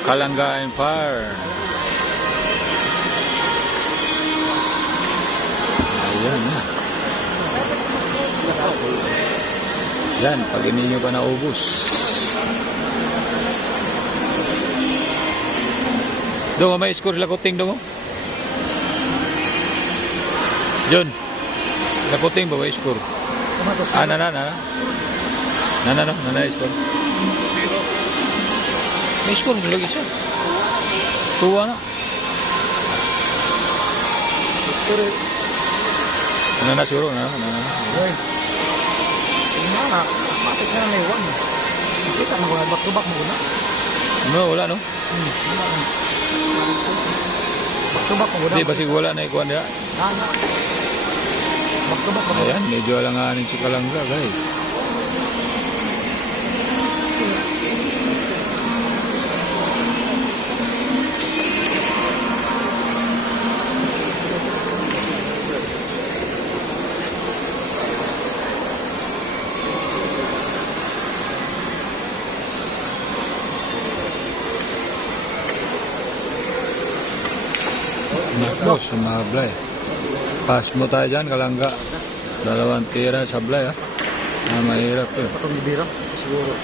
Kalangga and Far. Ayan na. Yan, pag hindi nyo pa naubos. Doon, may score lakuting doon. John, lakuting ba may score? Na score. May score lagi siya. Tuwa na. Score. Siguro na. Oy. Tingnan bakit na may one? Kita na wala back-to-back mo na. No, wala no. Back-to-back mo na. Di basi wala na ikuan dia. Back-to-back mo. Ayan, medyo alanganin si Kalangga, guys. Nako, sumablay. Pass mo tayo dyan, Kalangga. 2 tira sablay, ha. Mahirap yun. Patong bibiro, siguro.